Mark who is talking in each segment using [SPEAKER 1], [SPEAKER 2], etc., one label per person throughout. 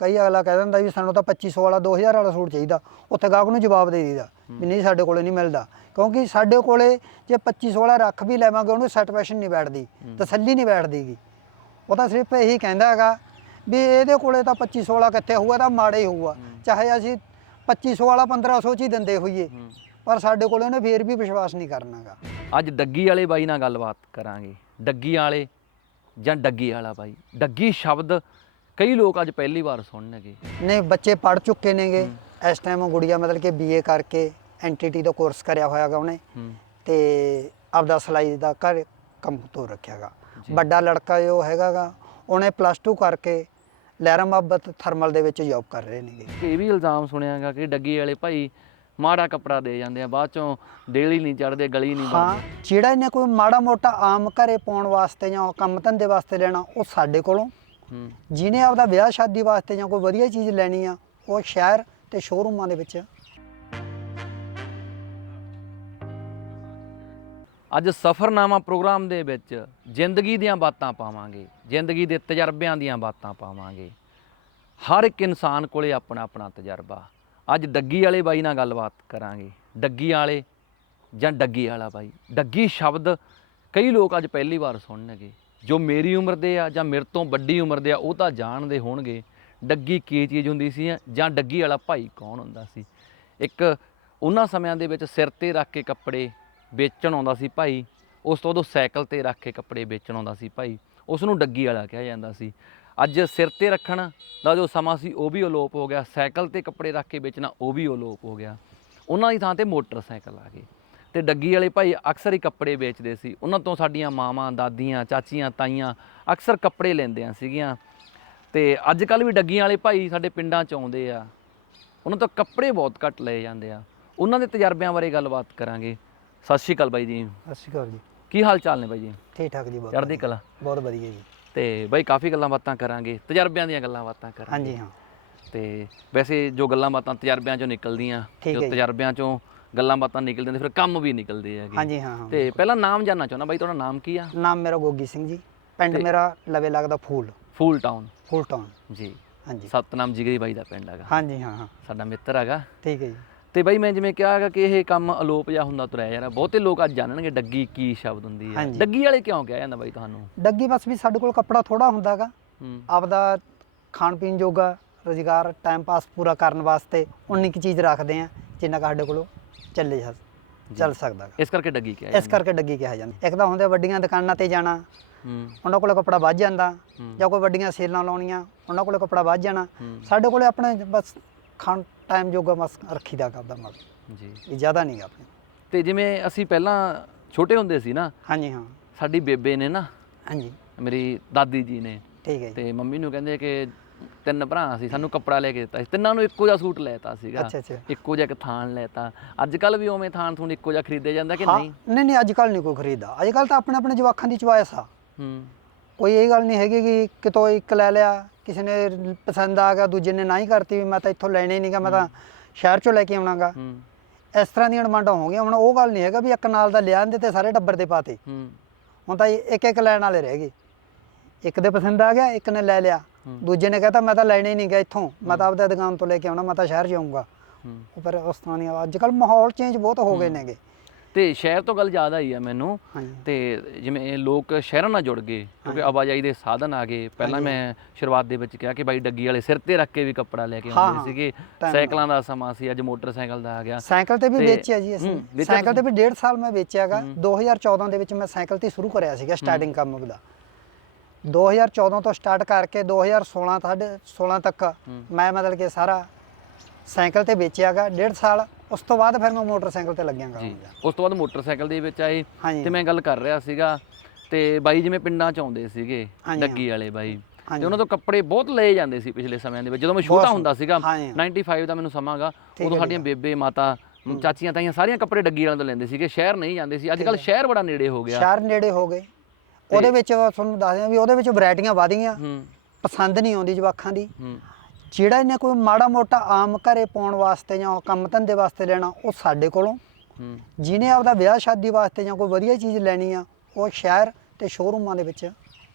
[SPEAKER 1] ਕਈ ਅਗਲਾ ਕਹਿ ਦਿੰਦਾ ਵੀ ਸਾਨੂੰ ਤਾਂ 2500 ਵਾਲਾ 2000 ਵਾਲਾ ਸੂਟ ਚਾਹੀਦਾ। ਉੱਥੇ ਗਾਹਕ ਨੂੰ ਜਵਾਬ ਦੇ ਦੀਦਾ ਵੀ ਨਹੀਂ, ਸਾਡੇ ਕੋਲੇ ਨਹੀਂ ਮਿਲਦਾ। ਕਿਉਂਕਿ ਸਾਡੇ ਕੋਲੇ ਜੇ 2500 ਵਾਲਾ ਰੱਖ ਵੀ ਲੈਵਾਂਗੇ, ਉਹਨੂੰ ਸੈਟੀਸਫੈਕਸ਼ਨ ਨਹੀਂ ਬੈਠਦੀ, ਤਸੱਲੀ ਨਹੀਂ ਬੈਠਦੀਗੀ। ਉਹ ਤਾਂ ਸਿਰਫ ਇਹੀ ਕਹਿੰਦਾ ਹੈਗਾ ਵੀ ਇਹਦੇ ਕੋਲੇ ਤਾਂ 2500 ਵਾਲਾ ਕਿੱਥੇ ਹੋਊਗਾ ਤਾਂ ਮਾੜਾ ਹੀ ਹੋਊਗਾ। ਚਾਹੇ ਅਸੀਂ 2500 ਵਾਲਾ 1500 ਚ ਹੀ ਦਿੰਦੇ ਹੋਈਏ, ਪਰ ਸਾਡੇ ਕੋਲ ਉਹਨੇ ਫੇਰ ਵੀ ਵਿਸ਼ਵਾਸ ਨਹੀਂ ਕਰਨਾਗਾ
[SPEAKER 2] ਅੱਜ ਡੱਗੀ ਵਾਲੇ ਬਾਈ ਨਾਲ ਗੱਲਬਾਤ ਕਰਾਂਗੇ। ਡੱਗੀ ਵਾਲੇ ਜਾਂ ਡੱਗੀ ਵਾਲਾ ਬਾਈ। ਡੱਗੀ ਸ਼ਬਦ ਕਈ ਲੋਕ ਅੱਜ ਪਹਿਲੀ ਵਾਰ ਸੁਣਨਗੇ
[SPEAKER 1] ਨੇ ਬੱਚੇ ਪੜ ਚੁੱਕੇ ਨੇਗੇ। ਇਸ ਟਾਈਮ ਗੁੜੀਆ ਮਤਲਬ ਕਿ ਬੀਏ ਕਰਕੇ ਐਨਟੀਟੀ ਦਾ ਕੋਰਸ ਕਰਿਆ ਹੋਇਆਗਾ ਉਹਨੇ।
[SPEAKER 2] ਹੂੰ।
[SPEAKER 1] ਤੇ ਆਪਦਾ ਸਿਲਾਈ ਦਾ ਘਰ ਕੰਮ ਤੋਂ ਰੱਖਿਆਗਾ। ਵੱਡਾ ਲੜਕਾ ਜੋ ਹੈਗਾਗਾ ਉਹਨੇ ਪਲੱਸ 2 ਕਰਕੇ ਲਹਿਰਾ ਮੁਹੱਬਤ ਥਰਮਲ ਦੇ ਵਿੱਚ ਜੌਬ ਕਰ ਰਹੇ ਨੇਗੇ।
[SPEAKER 2] ਇਹ ਵੀ ਇਲਜ਼ਾਮ ਸੁਣਿਆਗਾ ਕਿ ਡੱਗੀ ਵਾਲੇ ਭਾਈ ਮਾੜਾ ਕੱਪੜਾ ਦੇ ਜਾਂਦੇ ਆ ਬਾਅਦ ਚੋਂ ਡੇਲੀ ਨਹੀਂ ਚੜਦੇ ਗਲੀ ਨਹੀਂ
[SPEAKER 1] ਹਾਂ
[SPEAKER 2] ਬਣਦੀ
[SPEAKER 1] ਜਿਹੜਾ ਇਹਨੇ ਕੋਈ ਮਾੜਾ ਮੋਟਾ ਆਮ ਘਰੇ ਪਾਉਣ ਵਾਸਤੇ ਜਾਂ ਕੰਮ ਧੰਦੇ ਵਾਸਤੇ ਲੈਣਾ ਉਹ ਸਾਡੇ ਕੋਲੋਂ ਜਿਹਨੇ ਆਪਦਾ ਵਿਆਹ ਸ਼ਾਦੀ ਵਾਸਤੇ ਜਾਂ ਕੋਈ ਵਧੀਆ ਚੀਜ਼ ਲੈਣੀ ਆ, ਉਹ ਸ਼ਹਿਰ ਤੇ ਸ਼ੋਰੂਮਾਂ ਦੇ ਵਿੱਚ।
[SPEAKER 2] ਅੱਜ ਸਫਰਨਾਮਾ ਪ੍ਰੋਗਰਾਮ ਦੇ ਵਿੱਚ ਜ਼ਿੰਦਗੀ ਦੀਆਂ ਬਾਤਾਂ ਪਾਵਾਂਗੇ, ਜ਼ਿੰਦਗੀ ਦੇ ਤਜਰਬਿਆਂ ਦੀਆਂ ਬਾਤਾਂ ਪਾਵਾਂਗੇ। ਹਰ ਇੱਕ ਇਨਸਾਨ ਕੋਲੇ ਆਪਣਾ ਆਪਣਾ ਤਜਰਬਾ। ਅੱਜ ਡੱਗੀ ਵਾਲੇ ਬਾਈ ਨਾਲ ਗੱਲਬਾਤ ਕਰਾਂਗੇ। ਡੱਗੀ ਵਾਲੇ ਜਾਂ ਡੱਗੀ ਵਾਲਾ ਬਾਈ? ਡੱਗੀ ਸ਼ਬਦ ਕਈ ਲੋਕ ਅੱਜ ਪਹਿਲੀ ਵਾਰ ਸੁਣਨਗੇ। ਜੋ ਮੇਰੀ ਉਮਰ ਦੇ ਆ ਜਾਂ ਮੇਰੇ ਤੋਂ ਵੱਡੀ ਉਮਰ ਦੇ ਆ, ਉਹ ਤਾਂ ਜਾਣਦੇ ਹੋਣਗੇ ਡੱਗੀ ਕੀ ਚੀਜ਼ ਹੁੰਦੀ ਸੀ ਜਾਂ ਡੱਗੀ ਵਾਲਾ ਭਾਈ ਕੌਣ ਹੁੰਦਾ ਸੀ। ਇੱਕ ਉਹਨਾਂ ਸਮਿਆਂ ਦੇ ਵਿੱਚ ਸਿਰ ਤੇ ਰੱਖ ਕੇ ਕੱਪੜੇ ਵੇਚਣ ਆਉਂਦਾ ਸੀ ਭਾਈ, ਉਸ ਤੋਂ ਉਦੋਂ ਸਾਈਕਲ ਤੇ ਰੱਖ ਕੇ ਕੱਪੜੇ ਵੇਚਣ ਆਉਂਦਾ ਸੀ ਭਾਈ ਉਸ ਨੂੰ ਡੱਗੀ ਵਾਲਾ ਕਿਹਾ ਜਾਂਦਾ ਸੀ। ਅੱਜ ਸਿਰ ਤੇ ਰੱਖਣ ਦਾ ਜੋ ਸਮਾਂ ਸੀ, ਉਹ ਵੀ ਅਲੋਪ ਹੋ ਗਿਆ, ਸਾਈਕਲ ਤੇ ਕੱਪੜੇ ਰੱਖ ਕੇ ਵੇਚਣਾ ਉਹ ਵੀ ਅਲੋਪ ਹੋ ਗਿਆ। ਉਹਨਾਂ ਦੀ ਥਾਂ ਤੇ ਮੋਟਰਸਾਈਕਲ ਆ ਗਏ। ਤੇ ਡੱਗੀ ਵਾਲੇ ਭਾਈ ਅਕਸਰ ਹੀ ਕੱਪੜੇ ਵੇਚਦੇ ਸੀ। ਉਹਨਾਂ ਤੋਂ ਸਾਡੀਆਂ ਮਾਵਾਂ ਦਾਦੀਆਂ ਚਾਚੀਆਂ ਤਾਈਆਂ ਅਕਸਰ ਕੱਪੜੇ ਲੈਂਦੀਆਂ ਸੀਗੀਆਂ। ਤੇ ਅੱਜ ਕੱਲ ਵੀ ਡੱਗੀਆਂ ਵਾਲੇ ਭਾਈ ਸਾਡੇ ਪਿੰਡਾਂ ਚ ਆਉਂਦੇ ਆ। ਉਹਨਾਂ ਤੋਂ ਕੱਪੜੇ ਬਹੁਤ ਘੱਟ ਲਏ ਜਾਂਦੇ ਆ। ਉਹਨਾਂ ਦੇ ਤਜਰਬਿਆਂ ਬਾਰੇ ਗੱਲਬਾਤ ਕਰਾਂਗੇ। ਸਤਿ ਸ਼੍ਰੀ ਅਕਾਲ ਬਾਈ ਜੀ।
[SPEAKER 1] ਸਤਿ ਸ਼੍ਰੀ ਅਕਾਲ ਜੀ।
[SPEAKER 2] ਕੀ ਹਾਲ ਚਾਲ ਨੇ ਬਾਈ ਜੀ?
[SPEAKER 1] ਠੀਕ ਠਾਕ ਜੀ ਬਹੁਤ
[SPEAKER 2] ਚੜ੍ਹਦੀ। ਕਲਾ।
[SPEAKER 1] ਬਹੁਤ ਵਧੀਆ ਜੀ।
[SPEAKER 2] ਤੇ ਬਾਈ ਕਾਫੀ ਗੱਲਾਂ ਬਾਤਾਂ ਕਰਾਂਗੇ। ਤਜਰਬਿਆਂ ਦੀਆਂ ਗੱਲਾਂ ਬਾਤਾਂ ਕਰਾਂਗੇ।
[SPEAKER 1] ਹਾਂਜੀ ਹਾਂ।
[SPEAKER 2] ਤੇ ਵੈਸੇ ਜੋ ਗੱਲਾਂ ਬਾਤਾਂ ਤਜਰਬਿਆਂ ਚੋਂ ਨਿਕਲਦੀਆਂ ਜੀ। ਤਜਰਬਿਆਂ ਚੋਂ ਗੱਲਾਂ ਬਾਤਾਂ ਨਿਕਲਦੀਆਂ ਤੇ ਫਿਰ ਕੰਮ ਵੀ ਨਿਕਲਦੇ ਹੈਗੇ
[SPEAKER 1] ਹਾਂਜੀ ਹਾਂ ਹਾਂ
[SPEAKER 2] ਤੇ ਪਹਿਲਾਂ ਨਾਮ ਜਾਨਣਾ ਚਾਹੁੰਦਾ ਬਾਈ ਤੁਹਾਡਾ ਨਾਮ ਕੀ ਆ?
[SPEAKER 1] ਨਾਮ ਮੇਰਾ ਗੋਗੀ ਸਿੰਘ ਜੀ ਪਿੰਡ
[SPEAKER 2] ਤੇ-
[SPEAKER 1] ਮੇਰਾ ਲਵੇ ਲੱਗਦਾ ਫੂਲ।
[SPEAKER 2] ਫੂਲ ਟਾਊਨ
[SPEAKER 1] ਫੂਲ ਟਾਊਨ
[SPEAKER 2] ਜੀ।
[SPEAKER 1] ਹਾਂਜੀ।
[SPEAKER 2] ਸਤਨਾਮ ਜਿਗਰੀ ਬਾਈ ਦਾ ਪਿੰਡ ਹੈਗਾ।
[SPEAKER 1] ਹਾਂਜੀ ਹਾਂ ਹਾਂ।
[SPEAKER 2] ਸਾਡਾ ਮਿੱਤਰ ਹੈਗਾ।
[SPEAKER 1] ਠੀਕ ਹੈ ਜੀ।
[SPEAKER 2] ਤੇ ਬਾਈ ਮੈਂ ਜਿਵੇਂ ਕਿਹਾ ਹੈਗਾ ਕਿ ਇਹ ਕੰਮ ਅਲੋਪ ਜਿਹਾ ਹੁੰਦਾ ਤੁਰਿਆ ਯਾਰ ਬਹੁਤੇ ਲੋਕ ਅੱਜ ਜਾਣਨਗੇ ਡੱਗੀ ਕੀ ਸ਼ਬਦ ਹੁੰਦੀ ਹੈ।
[SPEAKER 1] ਹਾਂਜੀ।
[SPEAKER 2] ਡੱਗੀ ਵਾਲੇ ਕਿਉਂ ਕਿਹਾ ਜਾਂਦਾ ਬਾਈ ਤੁਹਾਨੂੰ?
[SPEAKER 1] ਡੱਗੀ ਬਸ ਵੀ ਸਾਡੇ ਕੋਲ ਕੱਪੜਾ ਥੋੜਾ ਹੁੰਦਾਗਾ
[SPEAKER 2] ਹੂੰ।
[SPEAKER 1] ਆਪਦਾ ਖਾਣ ਪੀਣ ਜੋਗਾ ਰੁਜ਼ਗਾਰ ਟਾਈਮ ਪਾਸ ਪੂਰਾ ਕਰਨ ਵਾਸਤੇ ਉਨੀ ਕੁ ਚੀਜ਼ ਰੱਖਦੇ ਆ ਜਿੰਨਾ ਕੁ ਸਾਡੇ ਕੋਲੋਂ ਚੱਲੇ ਜਾ ਚੱਲ ਸਕਦਾ ਗਾ।
[SPEAKER 2] ਇਸ ਕਰਕੇ ਡੱਗੀ ਕਿਹਾ
[SPEAKER 1] ਇਸ ਕਰਕੇ ਡੱਗੀ ਕਿਹਾ ਜਾਂਦਾ। ਇੱਕ ਤਾਂ ਹੁੰਦੇ ਵੱਡੀਆਂ ਦੁਕਾਨਾਂ ਤੇ ਜਾਣਾ
[SPEAKER 2] ਹੂੰ।
[SPEAKER 1] ਉਹਨਾਂ ਕੋਲੇ ਕੱਪੜਾ ਵੱਧ ਜਾਂਦਾ
[SPEAKER 2] ਹੂੰ।
[SPEAKER 1] ਜਾਂ ਕੋਈ ਵੱਡੀਆਂ ਸੇਲਾਂ ਲਾਉਣੀਆਂ ਉਹਨਾਂ ਕੋਲੇ ਕੱਪੜਾ ਵੱਧ ਜਾਣਾ।
[SPEAKER 2] ਹੂੰ।
[SPEAKER 1] ਸਾਡੇ ਕੋਲੇ ਆਪਣੇ ਬਸ ਖਾਣ ਟਾਈਮ ਜੋਗਾ ਬਸ ਰੱਖੀਦਾ ਕਰਦਾ ਮਲ
[SPEAKER 2] ਜੀ।
[SPEAKER 1] ਇਹ ਜ਼ਿਆਦਾ ਨਹੀਂ ਗਾ ਆਪਣੇ।
[SPEAKER 2] ਤੇ ਜਿਵੇਂ ਅਸੀਂ ਪਹਿਲਾਂ ਛੋਟੇ ਹੁੰਦੇ ਸੀ ਨਾ
[SPEAKER 1] ਹਾਂਜੀ ਹਾਂ।
[SPEAKER 2] ਸਾਡੀ ਬੇਬੇ ਨੇ ਨਾ
[SPEAKER 1] ਹਾਂਜੀ।
[SPEAKER 2] ਮੇਰੀ ਦਾਦੀ ਜੀ ਨੇ
[SPEAKER 1] ਠੀਕ ਹੈ ਜੀ।
[SPEAKER 2] ਤੇ ਮੰਮੀ ਨੂੰ ਕਹਿੰਦੇ ਕਿ ਤਿੰਨ ਭਰਾ ਸੀ ਸਾਨੂੰ ਕੱਪੜਾ ਲੈ ਕੇ ਦਿੱਤਾ ਸੀ। ਤਿੰਨਾਂ ਨੂੰ ਇੱਕੋ ਜਿਹਾ ਸੂਟ ਲੈਤਾ ਸੀਗਾ।
[SPEAKER 1] ਅੱਛਾ ਅੱਛਾ।
[SPEAKER 2] ਇੱਕੋ ਜਿਹਾ ਇੱਕ ਥਾਨ ਲੈਤਾ ਅੱਜ ਕੱਲ ਵੀ ਉਵੇਂ ਥਾਨ ਥੂਨ ਇੱਕੋ ਜਿਹਾ ਖਰੀਦਿਆ ਜਾਂਦਾ ਕਿ
[SPEAKER 1] ਹਾਂ
[SPEAKER 2] ਨਹੀਂ?
[SPEAKER 1] ਨਹੀਂ ਨਹੀਂ ਅੱਜ ਕੱਲ ਨਹੀਂ ਕੋਈ ਖਰੀਦਾ ਅੱਜ ਕੱਲ ਤਾਂ ਆਪਣੇ ਆਪਣੇ ਜਵਾਖਾਂ ਦੀ ਚੁਆਇਸ ਆ।
[SPEAKER 2] ਹੂੰ।
[SPEAKER 1] ਕੋਈ ਇਹ ਗੱਲ ਨਹੀਂ ਹੈਗੀ ਕਿ ਕਿਤੋਂ ਇੱਕ ਲੈ ਲਿਆ ਕਿਸੇ ਨੇ ਪਸੰਦ ਆ ਗਿਆ ਦੂਜੇ ਨੇ ਨਾ ਹੀ ਕਰਤੀ ਵੀ ਮੈਂ ਤਾਂ ਇੱਥੋਂ ਲੈਣਾ ਹੀ ਨਹੀਂਗਾ ਮੈਂ ਤਾਂ ਸ਼ਹਿਰ ਚੋਂ ਲੈ ਕੇ ਆਉਣਾਗਾ।
[SPEAKER 2] ਹੂੰ।
[SPEAKER 1] ਇਸ ਤਰ੍ਹਾਂ ਦੀਆਂ ਡਿਮਾਂਡਾਂ ਹੋ ਗਈਆਂ। ਹੁਣ ਉਹ ਗੱਲ ਨਹੀਂ ਹੈਗਾ ਵੀ ਇੱਕ ਨਾਲ ਦਾ ਲਿਆਂਦੇ ਤੇ ਸਾਰੇ ਟੱਬਰ ਦੇ ਪਾਤੇ।
[SPEAKER 2] ਹੂੰ।
[SPEAKER 1] ਹੁਣ ਤਾਂ ਇੱਕ ਇੱਕ ਲੈਣ ਵਾਲੇ ਰਹਿ ਗਏ। ਇੱਕ ਦੇ ਪਸੰਦ ਆ ਗਿਆ ਇੱਕ ਨੇ ਲੈ ਲਿਆ। ਦੂਜੇ ਨੇ ਕਹਤਾ ਮੈਂ ਤਾਂ ਲੈਣਾ ਨਹੀਂ ਗਿਆ ਇੱਥੋਂ। ਮੈਂ ਤਾਂ ਆਪਦਾ ਦੁਕਾਨ ਤੋਂ ਲੈ ਕੇ ਆਉਣਾ ਮੈਂ ਤਾਂ ਸ਼ਹਿਰ ਜਾਊਂਗਾ। ਪਰ ਉਸ ਤਰ੍ਹਾਂ ਅੱਜ ਕੱਲ ਮਾਹੌਲ ਚੇਂਜ ਬਹੁਤ ਹੋ ਗਏ ਨੇਗੇ।
[SPEAKER 2] ਤੇ ਸ਼ਹਿਰ ਤੋਂ ਗੱਲ ਜ਼ਿਆਦਾ ਹੀ ਆ ਮੈਨੂੰ। ਤੇ ਜਿਵੇਂ ਲੋਕ ਸ਼ਹਿਰਾਂ ਨਾਲ ਜੁੜ ਗਏ ਕਿਉਂਕਿ ਆਵਾਜਾਈ ਦੇ ਸਾਧਨ ਆ ਗਏ। ਪਹਿਲਾਂ। ਮੈਂ ਸ਼ੁਰੂਆਤ ਦੇ ਵਿੱਚ ਕਿਹਾ ਕਿ ਬਾਈ ਡੱਗੀ ਵਾਲੇ ਸਿਰ ਤੇ ਰੱਖ ਕੇ ਵੀ ਕੱਪੜਾ ਲੈ ਕੇ ਆਉਂਦੇ। ਸੀਗੇ। ਸਾਈਕਲਾਂ ਦਾ ਸਮਾਂ ਸੀ ਅੱਜ ਮੋਟਰਸਾਈਕਲ ਦਾ ਆ ਗਿਆ।
[SPEAKER 1] ਸਾਈਕਲ ਤੇ ਵੀ ਵੇਚਿਆ ਜੀ ਅਸੀਂ। ਸਾਈਕਲ ਤੇ ਵੀ ਡੇਢ ਸਾਲ ਮੈਂ ਵੇਚਿਆਗਾ
[SPEAKER 2] ਹੂੰ।
[SPEAKER 1] 2014 ਦੇ ਵਿੱਚ ਮੈਂ ਸਾਈਕਲ ਤੇ ਸ਼ੁਰੂ ਕਰਿਆ ਸੀਗਾ ਸਟਾਰਟਿੰਗ ਕੰਮ ਦਾ। 2014 ਤੋਂ ਸਟਾਰਟ ਕਰਕੇ 2016 ਸਾਢੇ 16 ਤੱਕ। ਮੈਂ ਮਤਲਬ ਕਿ ਸਾਰਾ ਸਾਈਕਲ ਤੇ ਵੇਚਿਆਗਾ। ਡੇਢ ਸਾਲ ਉਸ ਤੋਂ ਬਾਅਦ ਫਿਰ ਮੈਂ ਮੋਟਰਸਾਈਕਲ ਤੇ ਲੱਗਿਆਗਾ।
[SPEAKER 2] ਉਸ ਤੋਂ ਬਾਅਦ ਮੋਟਰਸਾਈਕਲ ਦੇ ਵਿੱਚ ਆਏ ਤੇ ਮੈਂ ਗੱਲ ਕਰ ਰਿਹਾ ਸੀਗਾ ਤੇ ਬਾਈ ਜਿਵੇਂ ਪਿੰਡਾਂ ਚ ਆਉਂਦੇ ਸੀਗੇ ਡੱਗੀ ਵਾਲੇ ਬਾਈ ਤੇ। ਉਹਨਾਂ ਤੋਂ ਕੱਪੜੇ ਬਹੁਤ ਲਏ ਜਾਂਦੇ ਸੀ ਪਿਛਲੇ ਸਮਿਆਂ ਦੇ ਵਿੱਚ। ਜਦੋਂ ਮੈਂ ਛੋਟਾ ਹੁੰਦਾ ਸੀਗਾ
[SPEAKER 1] ਹਾਂਜੀ।
[SPEAKER 2] 95 ਦਾ ਮੈਨੂੰ ਸਮਾਂਗਾ ਉਦੋਂ ਸਾਡੀਆਂ ਬੇਬੇ ਮਾਤਾ ਚਾਚੀਆਂ ਤਾਈਆਂ ਸਾਰੀਆਂ ਕੱਪੜੇ ਡੱਗੀ ਵਾਲਿਆਂ ਤੋਂ ਲੈਂਦੇ ਸੀਗੇ। ਸ਼ਹਿਰ ਨਹੀਂ ਜਾਂਦੇ ਸੀ। ਅੱਜ ਕੱਲ ਸ਼ਹਿਰ ਬੜਾ ਨੇੜੇ ਹੋ ਗਿਆ।
[SPEAKER 1] ਸ਼ਹਿਰ ਨੇੜੇ ਹੋ ਗਏ। ਉਹਦੇ ਵਿੱਚ ਤੁਹਾਨੂੰ ਦੱਸਦੇ ਆ ਵੀ ਉਹਦੇ ਵਿੱਚ ਵੈਰਾਈਟੀਆਂ ਵਧ ਗਈਆਂ
[SPEAKER 2] ਹੂੰ।
[SPEAKER 1] ਪਸੰਦ ਨਹੀਂ ਆਉਂਦੀ ਜਵਾਖਾਂ ਦੀ।
[SPEAKER 2] ਹੂੰ।
[SPEAKER 1] ਜਿਹੜਾ ਇਹਨੇ ਕੋਈ ਮਾੜਾ ਮੋਟਾ ਆਮ ਘਰੇ ਪਾਉਣ ਵਾਸਤੇ ਜਾਂ ਕੰਮ ਧੰਦੇ ਵਾਸਤੇ ਲੈਣਾ ਉਹ ਸਾਡੇ ਕੋਲੋਂ।
[SPEAKER 2] ਹੂੰ।
[SPEAKER 1] ਜਿਹਨੇ ਆਪਦਾ ਵਿਆਹ ਸ਼ਾਦੀ ਵਾਸਤੇ ਜਾਂ ਕੋਈ ਵਧੀਆ ਚੀਜ਼ ਲੈਣੀ ਆ ਉਹ ਸ਼ਹਿਰ ਤੇ ਸ਼ੋਰੂਮਾਂ ਦੇ ਵਿੱਚ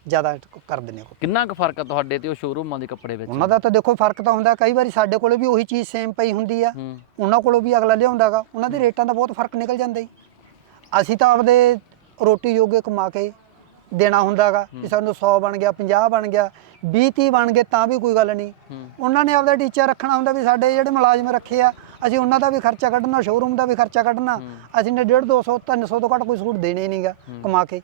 [SPEAKER 1] ਜ਼ਿਆਦਾ ਕਰ ਦਿੰਦੇ ਆ।
[SPEAKER 2] ਕਿੰਨਾ ਕੁ ਫ਼ਰਕ ਆ ਤੁਹਾਡੇ ਤੇ ਉਹ ਸ਼ੋਰੂਮਾਂ ਦੇ ਕੱਪੜੇ ਵਿੱਚ?
[SPEAKER 1] ਉਹਨਾਂ ਦਾ ਤਾਂ ਦੇਖੋ ਫ਼ਰਕ ਤਾਂ ਹੁੰਦਾ ਕਈ ਵਾਰੀ ਸਾਡੇ ਕੋਲੇ ਵੀ ਉਹੀ ਚੀਜ਼ ਸੇਮ ਪਈ ਹੁੰਦੀ ਆ।
[SPEAKER 2] ਹੂੰ।
[SPEAKER 1] ਉਹਨਾਂ ਕੋਲੋਂ ਵੀ ਅਗਲਾ ਲਿਆਉਂਦਾਗਾ ਉਹਨਾਂ ਦੇ ਰੇਟਾਂ ਦਾ ਬਹੁਤ ਫ਼ਰਕ ਨਿਕਲ ਜਾਂਦਾ ਅਸੀਂ ਤਾਂ ਆਪਦੇ ਰੋਟੀ ਜੋਗੇ ਕਮਾ ਕੇ ਦੇਣਾ ਹੁੰਦਾਗਾ ਕਿ ਸਾਨੂੰ 100 ਬਣ ਗਿਆ 50 ਬਣ ਗਿਆ 20 30 ਬਣ ਗਏ ਤਾਂ ਵੀ ਕੋਈ ਗੱਲ ਨਹੀਂ। ਉਹਨਾਂ ਨੇ ਆਪਦਾ ਟੀਚਰ ਰੱਖਣਾ ਹੁੰਦਾ ਵੀ ਸਾਡੇ ਜਿਹੜੇ ਮੁਲਾਜ਼ਮ ਰੱਖੇ ਆ ਅਸੀਂ ਉਹਨਾਂ ਦਾ ਵੀ ਖਰਚਾ ਕੱਢਣਾ ਸ਼ੋਰੂਮ ਦਾ ਵੀ ਖਰਚਾ ਕੱਢਣਾ ਅਸੀਂ ਨੇ 150 200 300 ਤੋਂ ਘੱਟ ਕੋਈ ਸੂਟ ਦੇਣੇ ਨਹੀਂਗਾ ਕਮਾ ਕੇ।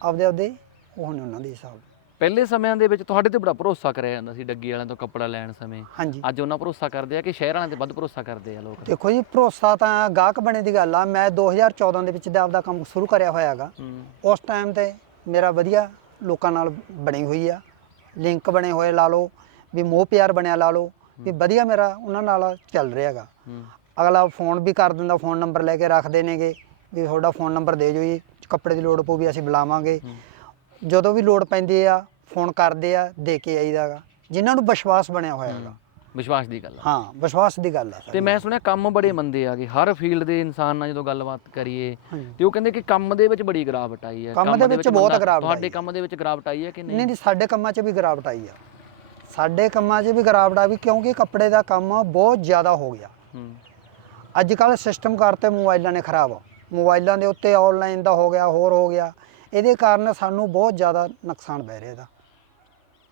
[SPEAKER 1] ਆਪਦੇ ਆਪਦੇ ਉਹ ਨੇ ਉਹਨਾਂ ਦੇ ਹਿਸਾਬ
[SPEAKER 2] ਪਹਿਲੇ ਸਮਿਆਂ ਦੇ ਵਿੱਚ ਤੁਹਾਡੇ ਤੇ ਬੜਾ ਭਰੋਸਾ ਕਰਿਆ ਜਾਂਦਾ ਸੀ ਡੱਗੀ ਵਾਲਿਆਂ ਤੋਂ ਕੱਪੜਾ ਲੈਣ ਸਮੇਂ। ਅੱਜ ਉਹਨਾਂ ਭਰੋਸਾ ਕਰਦੇ ਆ ਕਿ ਸ਼ਹਿਰ ਵਾਲਿਆਂ ਤੇ ਵੱਧ ਭਰੋਸਾ ਕਰਦੇ ਆ ਲੋਕ।
[SPEAKER 1] ਦੇਖੋ ਜੀ ਭਰੋਸਾ ਤਾਂ ਗਾਹਕ ਬਣੇ ਦੀ ਗੱਲ ਆ। ਮੈਂ 2014 ਦੇ ਵਿੱਚ ਦਾ ਆਪਦਾ ਕੰਮ ਸ਼ੁਰੂ ਕਰਿਆ ਹੋਇਆ ਹੈਗਾ
[SPEAKER 2] ਹੂੰ।
[SPEAKER 1] ਉਸ ਟਾਈਮ ਤੇ ਮੇਰਾ ਵਧੀਆ ਲੋਕਾਂ ਨਾਲ ਬਣੀ ਹੋਈ ਆ। ਲਿੰਕ ਬਣੇ ਹੋਏ ਲਾ ਲਓ ਵੀ ਮੋਹ ਪਿਆਰ ਬਣਿਆ ਲਾ ਲਓ ਵੀ ਵਧੀਆ ਮੇਰਾ ਉਹਨਾਂ ਨਾਲ ਚੱਲ ਰਿਹਾ ਹੈਗਾ।
[SPEAKER 2] ਹੂੰ।
[SPEAKER 1] ਅਗਲਾ ਫੋਨ ਵੀ ਕਰ ਦਿੰਦਾ ਫੋਨ ਨੰਬਰ ਲੈ ਕੇ ਰੱਖਦੇ ਨੇਗੇ ਵੀ ਤੁਹਾਡਾ ਫੋਨ ਨੰਬਰ ਦੇ ਦਿਓ ਜੀ ਕੱਪੜੇ ਦੀ ਲੋੜ ਪਊ ਵੀ ਅਸੀਂ ਬੁਲਾਵਾਂਗੇ। ਜਦੋਂ ਵੀ ਲੋੜ ਪੈਂਦੀ ਆ ਫੋਨ ਕਰਦੇ ਆ ਦੇ ਕੇ ਆਈਦਾਗਾ ਜਿਨ੍ਹਾਂ ਨੂੰ ਵਿਸ਼ਵਾਸ ਬਣਿਆ ਹੋਇਆ ਹੈਗਾ।
[SPEAKER 2] ਵਿਸ਼ਵਾਸ ਦੀ ਗੱਲ ਆ।
[SPEAKER 1] ਹਾਂ ਵਿਸ਼ਵਾਸ ਦੀ ਗੱਲ ਆ
[SPEAKER 2] ਤੇ। ਮੈਂ ਸੁਣਿਆ ਕੰਮ ਬੜੇ ਮੰਦੇ ਆਗੇ ਹਰ ਫੀਲਡ ਦੇ ਇਨਸਾਨ ਨਾਲ ਜਦੋਂ ਗੱਲਬਾਤ ਕਰੀਏ। ਤੇ ਉਹ ਕਹਿੰਦੇ ਕਿ ਕੰਮ ਦੇ ਵਿੱਚ ਬੜੀ ਗਿਰਾਵਟ ਆਈ ਹੈ।
[SPEAKER 1] ਕੰਮ ਦੇ ਵਿੱਚ ਬਹੁਤ ਗਿਰਾਵਟ
[SPEAKER 2] ਤੁਹਾਡੇ
[SPEAKER 1] ਆਈ।
[SPEAKER 2] ਕੰਮ ਦੇ ਵਿੱਚ ਗਿਰਾਵਟ ਆਈ ਹੈ ਕਿ
[SPEAKER 1] ਨਹੀਂ
[SPEAKER 2] ਨਹੀਂ?
[SPEAKER 1] ਨਹੀਂ ਸਾਡੇ ਕੰਮਾਂ 'ਚ ਵੀ ਗਿਰਾਵਟ ਆਈ ਆ। ਸਾਡੇ ਕੰਮਾਂ 'ਚ ਵੀ ਗਿਰਾਵਟ ਆ ਵੀ ਕਿਉਂਕਿ ਕੱਪੜੇ ਦਾ ਕੰਮ ਬਹੁਤ ਜ਼ਿਆਦਾ ਹੋ ਗਿਆ। ਅੱਜ ਕੱਲ ਸਿਸਟਮ ਕਰਤੇ ਮੋਬਾਈਲਾਂ ਨੇ ਖਰਾਬ ਮੋਬਾਈਲਾਂ ਦੇ ਉੱਤੇ ਆਨਲਾਈਨ ਦਾ ਹੋ ਗਿਆ ਹੋਰ ਹੋ ਗਿਆ। ਇਹਦੇ ਕਾਰਨ ਸਾਨੂੰ ਬਹੁਤ ਜ਼ਿਆਦਾ ਨੁਕਸਾਨ ਪੈ ਰਿਹਾ ਇਹਦਾ।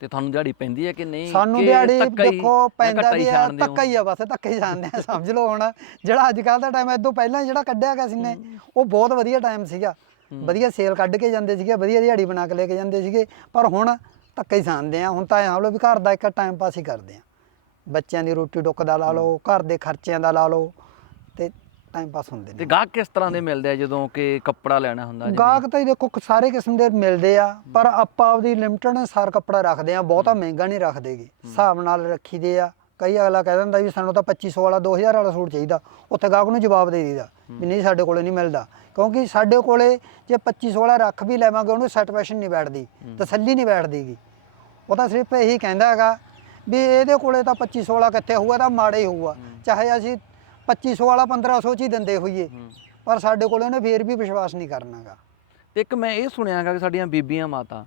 [SPEAKER 2] ਤੇ ਤੁਹਾਨੂੰ ਦਿਹਾੜੀ ਪੈਂਦੀ ਹੈ ਕਿ ਨਹੀਂ?
[SPEAKER 1] ਸਾਨੂੰ
[SPEAKER 2] ਕਿ
[SPEAKER 1] ਦਿਹਾੜੀ
[SPEAKER 2] ਧੱਕਾ ਹੀ-
[SPEAKER 1] ਦੇਖੋ
[SPEAKER 2] ਜਾਂ
[SPEAKER 1] ਪੈਂਦਾ
[SPEAKER 2] ਘੱਟਾ
[SPEAKER 1] ਵੀ ਆ
[SPEAKER 2] ਛਾਣਦੇ ਹੋ?
[SPEAKER 1] ਧੱਕਾ ਹੀ ਆ ਬਸ ਧੱਕਾ ਹੀ ਜਾਣਦੇ ਆ ਸਮਝ ਲਓ ਹੁਣ। ਜਿਹੜਾ ਅੱਜ ਕੱਲ ਦਾ ਟਾਈਮ ਇਦੋਂ ਪਹਿਲਾਂ ਜਿਹੜਾ ਕੱਢਿਆ ਗਿਆ ਸੀ ਨੇ ਉਹ ਬਹੁਤ ਵਧੀਆ ਟਾਈਮ ਸੀਗਾ। ਵਧੀਆ ਸੇਲ ਕੱਢ ਕੇ ਜਾਂਦੇ ਸੀਗੇ ਵਧੀਆ ਦਿਹਾੜੀ ਬਣਾ ਕੇ ਲੈ ਕੇ ਜਾਂਦੇ ਸੀਗੇ। ਪਰ ਹੁਣ ਧੱਕਾ ਹੀ ਜਾਣਦੇ ਆ। ਹੁਣ ਤਾਂ ਐਂ ਲਓ ਵੀ ਘਰ ਦਾ ਇੱਕ ਟਾਈਮ ਪਾਸ ਹੀ ਕਰਦੇ ਆ। ਬੱਚਿਆਂ ਦੀ ਰੋਟੀ ਟੁੱਕ ਦਾ ਲਾ ਲਓ ਘਰ ਦੇ ਖਰਚਿਆਂ ਦਾ ਲਾ ਲਓ। ਤੇ ਟਾਈਮ ਪਾਸ ਹੁੰਦੇ
[SPEAKER 2] ਤੇ
[SPEAKER 1] ਨੇ
[SPEAKER 2] ਗਾਹਕ ਕਿਸ ਤਰ੍ਹਾਂ ਦੇ ਮਿਲਦੇ ਆ ਜਦੋਂ ਕਿ ਕੱਪੜਾ ਲੈਣਾ ਹੁੰਦਾ?
[SPEAKER 1] ਗਾਹਕ ਤਾਂ ਦੇਖੋ ਸਾਰੇ ਕਿਸਮ ਦੇ ਮਿਲਦੇ ਆ ਪਰ ਆਪਾਂ ਆਪਦੀ ਲਿਮਟਡ ਅਨੁਸਾਰ ਕੱਪੜਾ ਰੱਖਦੇ ਆ ਬਹੁਤਾ ਮਹਿੰਗਾ ਨਹੀਂ ਰੱਖਦੇਗੇ ਹਿਸਾਬ ਨਾਲ ਰੱਖੀਦੇ ਆ। ਕਈ ਅਗਲਾ ਕਹਿ ਦਿੰਦਾ ਵੀ ਸਾਨੂੰ ਤਾਂ 2500 ਵਾਲਾ 2000 ਵਾਲਾ ਸੂਟ ਚਾਹੀਦਾ। ਉੱਥੇ ਗਾਹਕ ਨੂੰ ਜਵਾਬ ਦੇ ਦਈਦਾ ਵੀ ਨਹੀਂ ਸਾਡੇ ਕੋਲੇ ਨਹੀਂ ਮਿਲਦਾ। ਕਿਉਂਕਿ ਸਾਡੇ ਕੋਲੇ ਜੇ 2500 ਵਾਲਾ ਰੱਖ ਵੀ ਲੈਵਾਂਗੇ ਉਹਨੂੰ ਸੈਟੀਸਫੈਕਸ਼ਨ ਨਹੀਂ ਬੈਠਦੀ ਤਸੱਲੀ ਨਹੀਂ ਬੈਠਦੀਗੀ ਉਹ ਤਾਂ ਸਿਰਫ ਇਹੀ ਕਹਿੰਦਾ ਹੈਗਾ ਵੀ ਇਹਦੇ ਕੋਲੇ ਤਾਂ 2500 ਵਾਲਾ ਕਿੱਥੇ ਹੋਊਗਾ ਤਾਂ ਮਾੜਾ ਹੀ ਹੋਊਗਾ। ਚਾਹੇ ਅਸੀਂ 2500 ਵਾਲਾ 1500 ਚ ਹੀ ਦਿੰਦੇ ਹੋਈਏ। ਪਰ ਸਾਡੇ ਕੋਲੇ ਉਹਨੇ ਫੇਰ ਵੀ ਵਿਸ਼ਵਾਸ ਨਹੀਂ ਕਰਨਾਗਾ।
[SPEAKER 2] ਤੇ ਇੱਕ ਮੈਂ ਇਹ ਸੁਣਿਆਗਾ ਕਿ ਸਾਡੀਆਂ ਬੀਬੀਆਂ ਮਾਤਾ